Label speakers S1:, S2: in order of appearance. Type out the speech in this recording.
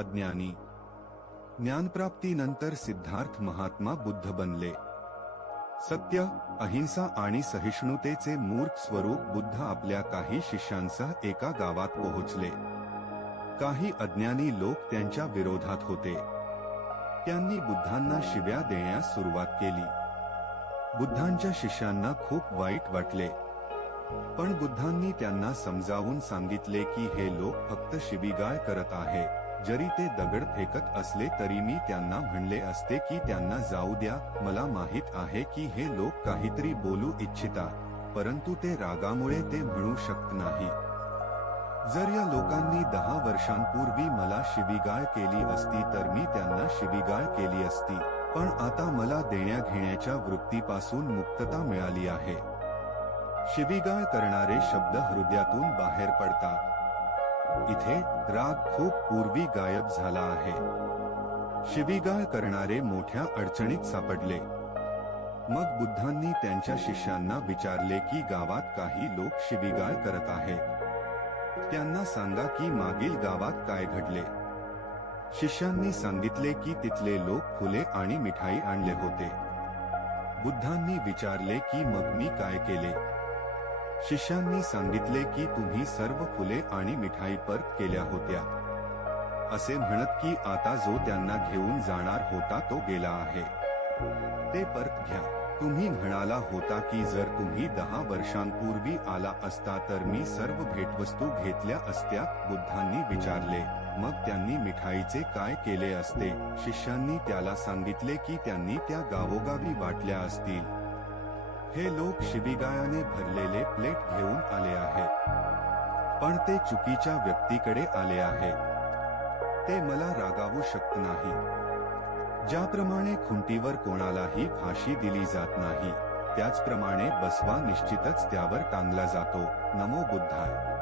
S1: अज्ञानी। ज्ञानप्राप्तीनंतर सिद्धार्थ महात्मा बुद्ध बनले। सत्य अहिंसा आणि सहिष्णुतेचे मूर्त स्वरूप बुद्ध आपल्या काही शिष्यांसह एका गावात पोहोचले। काही अज्ञानी लोक त्यांच्या विरोधात होते। त्यांनी बुद्धांना शिव्या देण्यास सुरुवात केली। बुद्धांच्या शिष्यांना खूप वाईट वाटले। पण बुद्धांनी त्यांना समजावून सांगितले की हे लोक फक्त शिबिगाळ करत आहे। जरी ते दगड फेकत असले तरी मी त्यांना म्हणले असते की त्यांना जाऊ द्या. मला माहीत आहे की हे लोक काहीतरी बोलू इच्छितात परंतु ते रागामुळे ते म्हणू शकत नाही. जर या लोकांनी दहा वर्षांपूर्वी मला शिबिगाळ केली असती तर मी त्यांना शिबिगाळ केली असती. पण आता मला देण्या घेण्याच्या वृत्तीपासून मुक्तता मिळाली आहे. शिबिगाळ करणारे शब्द हृदयातून बाहेर पडतात. इथे राग खूप पूर्वी गायब झाला आहे. शिवीगाळ करणारे मोठ्या अडचणीत सापडले. मग बुद्धांनी त्यांच्या शिष्यांना विचारले की गावात काही लोक शिवीगाळ करत आहेत. त्यांना सांगा की मागील गावात काय घडले. शिष्यांनी सांगितले की तिथले लोक फुले आणि मिठाई आणले होते. बुद्धांनी विचारले की मग मी काय केले? शिष्यांनी सांगितले की तुम्ही सर्व फुले आणि मिठाई परत केल्या होत्या. असे म्हणत की आता जो त्यांना घेऊन जाणार होता तो गेला आहे. ते परत घ्या. तुम्ही म्हणाला होता की जर तुम्ही दहा वर्षांपूर्वी आला असता तर मी सर्व भेटवस्तू घेतल्या असत्या बुद्धांनी विचारले. मग त्यांनी मिठाईचे काय केले असते? शिष्यांनी त्याला सांगितले की त्यांनी त्या गावोगावी वाटल्या असतील. हे लोक शिबिगायाने भरलेले प्लेट घेऊन आले आहे. पण ते चुकीच्या व्यक्तीकडे आले आहे. ते मला रागावू शकत नाही. ज्याप्रमाणे खुंटीवर कोणालाही फाशी दिली जात नाही त्याचप्रमाणे बसवा निश्चितच त्यावर टांगला जातो. नमो बुद्धाय.